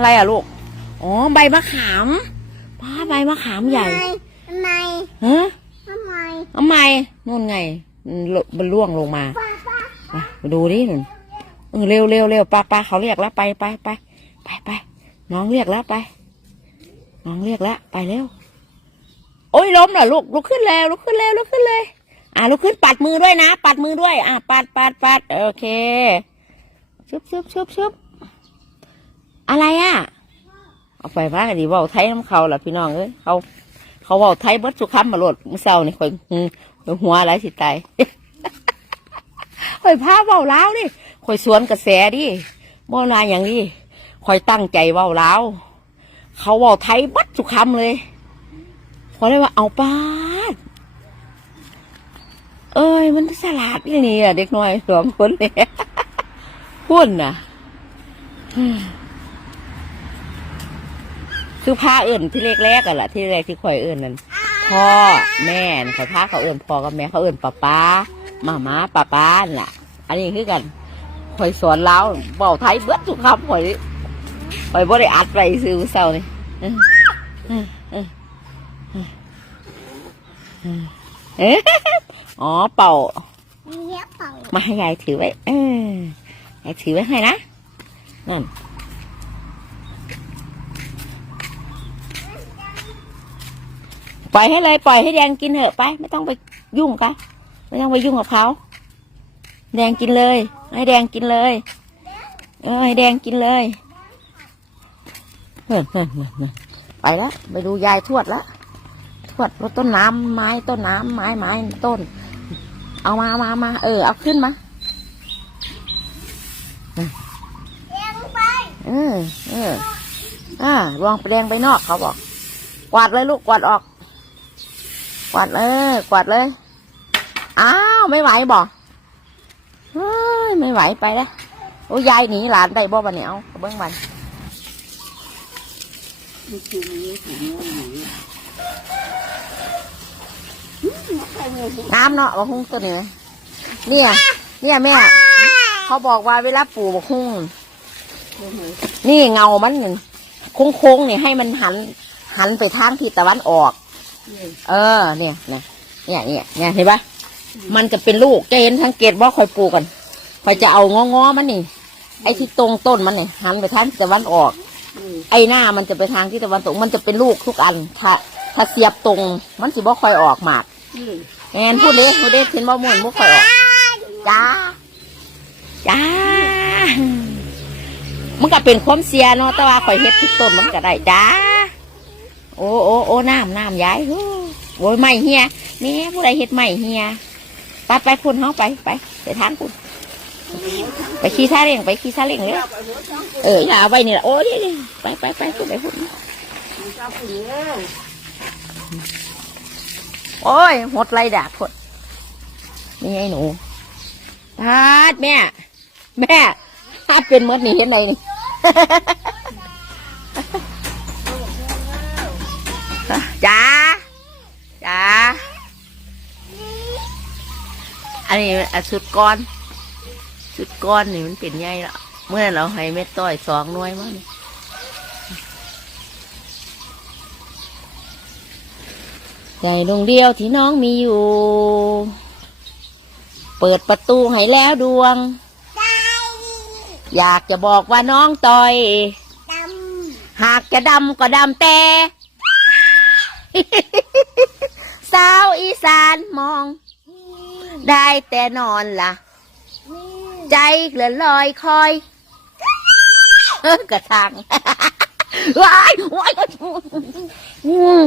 อะไรอะลูก อ๋อ ใบมะขามป้าใบมะขามใหญ่ทำไมฮะทำไมทำไมนู่นไงมันหล่นมันล่วงลงมาป้าป้าไปมาดูดินุ่นเออเร็วเร็วเร็วป้าป้าเขาเรียกแล้วไปไปไปไปไปน้องเรียกแล้วไป น้องเรียกแล้วไปเร็ว โอ้ยล้มเหรอลูกลุกขึ้นแล้วลุกขึ้นแล้วลุกขึ้นเลย อะลุกขึ้นปัดมือด้วยนะ ปัดมือด้วย อะปัดปัดปัดโอเคชุบชุบชุบชุบอะไรอะเอา ไปว่าดีเว่าไทยน้ำเขาล่ะพี่น้องเอ้ยเขา เขาเว่าไทยเบิดสุขัมมาโหลดมือเศร้านี่คอยหืมข้อยหัวไรสิตาย ข่อยพาเว้าลาวดิข่อยสวนกระแสดิเว้าลาอย่างนี้ข่อยตั้งใจเว้าลาวเขาเว้าไทยบัดสุกคำเลยขอเลยว่าเอาป้าดเอ้ย มันฉลาดนี่นี่อะเด็กน้อยสองคนเลยพุ่นน่ะ คือพาเอื่นที่แรกๆกันล่ะที่แรกที่ข่อยเอื่นนั่นพ่อแม่นข่อยพาเขาเอื่นพ่อกับแม่เขาเอื่นป้าป้ามาม่าป้าป้านั่นล่ะ อันนี้คือกันข่อยสอนลาวเบาไทยเบิดทุกคำข่อยนี่ข่อยบ่ได้อัดไปซื้อเศร้านี่เออเออเออเออเอออ๋อเป่ามีเยอะเปล่ามาให้ยายถือไว้ เออยายถือไว้ให้นะนั่น ปล่อยให้เลยปล่อยให้แดงกินเถอะไป ไม่ต้องไปยุ่งกันไม่ต้องไปยุ่งกับเขาแดงกินเลย ให้แดงกินเลยเออให้แดงกินเลยเฮ้ยเฮ้ยเฮ้ยเฮ้ยไปแล้วไปดูยายทวดแล้วทวดรถต้นน้ำไม้ต้นน้ำไม้ไม้ต้น เอามามามาเออเอาขึ้นมาเออเอออ่ารวงไปแดงไปนอกเขาบอก กวาดเลยลูกกวาดออก กวาดเลยกวาดเลย อ้าว ไม่ไหวบอกไม่ไหวไปแล้วโอ้ยายหนีหลานได้บ่บันเนี่ยเอาเบิ้งบันน้ำเนาะบักฮุ้งตัวนี้เนี่ย เนี่ยแม่ เขาบอกว่าเวลาปลูกบักฮุ้งนี่เงามันโค้งๆเนี่ยให้มันหัน หันไปทางทิศตะวันออก เออเนี่ยเนี่ยเนี่ยเนี่ยเนี่ยเห็นปะมันจะเป็นลูกจะเห็นสังเกตว่าคอยปลูกกันคอยจะเอางองอๆมันนี่ ไอ้ที่ตรงต้นมันเนี่ยหันไปทางตะวันออก ไอ้หน้ามันจะไปทางทิศตะวันตก มันจะเป็นลูกทุกอัน ถ้า ถ้าเสียบตรง มันสิบ่คอยออกหมากแอนพูดเลยพูดเลยเห็นบ่ม่วนบ่คอยออกจ้าจ้ามันก็เป็นความเสียเนาะแต่ว่าข่อยเฮ็ดทุกต้นมันก็ได้จ้า โอ้โอ้โอ้น้ำน้ำย้ายหูโอ้ยไม่เฮียนี่ผู้ใดเฮ็ดไม่เฮียไปไปพุ่นเฮาไปไปไปทางพุ่นไปขี่ซาเล้งไปขี่ซาเล้งเลยเอออย่าเอาไว้นี่ละโอ้ยไปไปไปพุ่นไปพุ่นโอ้ยหมดไรดาพุ่นนี่ไอ้หนูพาดแม่ แม่ถ้าเป็นมดนี่เห็นไหนนี่ จ้าจ้าอันนี้อะสุดก้อนสุดก้อนนี่มันเป็นไงล่ะเมื่อเราให้เม็ดต้อยสองหน่วยมั้งใหญ่ดวงเดียวที่น้องมีอยู่ เปิดประตูให้แล้วดวงใจอยากจะบอกว่าน้องต่อยดหากจะดำก็ดำแต่ สาวอีสานมอง ได้แต่นอนล่ะ ใจเหลือลอยคอยกระทังว้ายว้ายอืม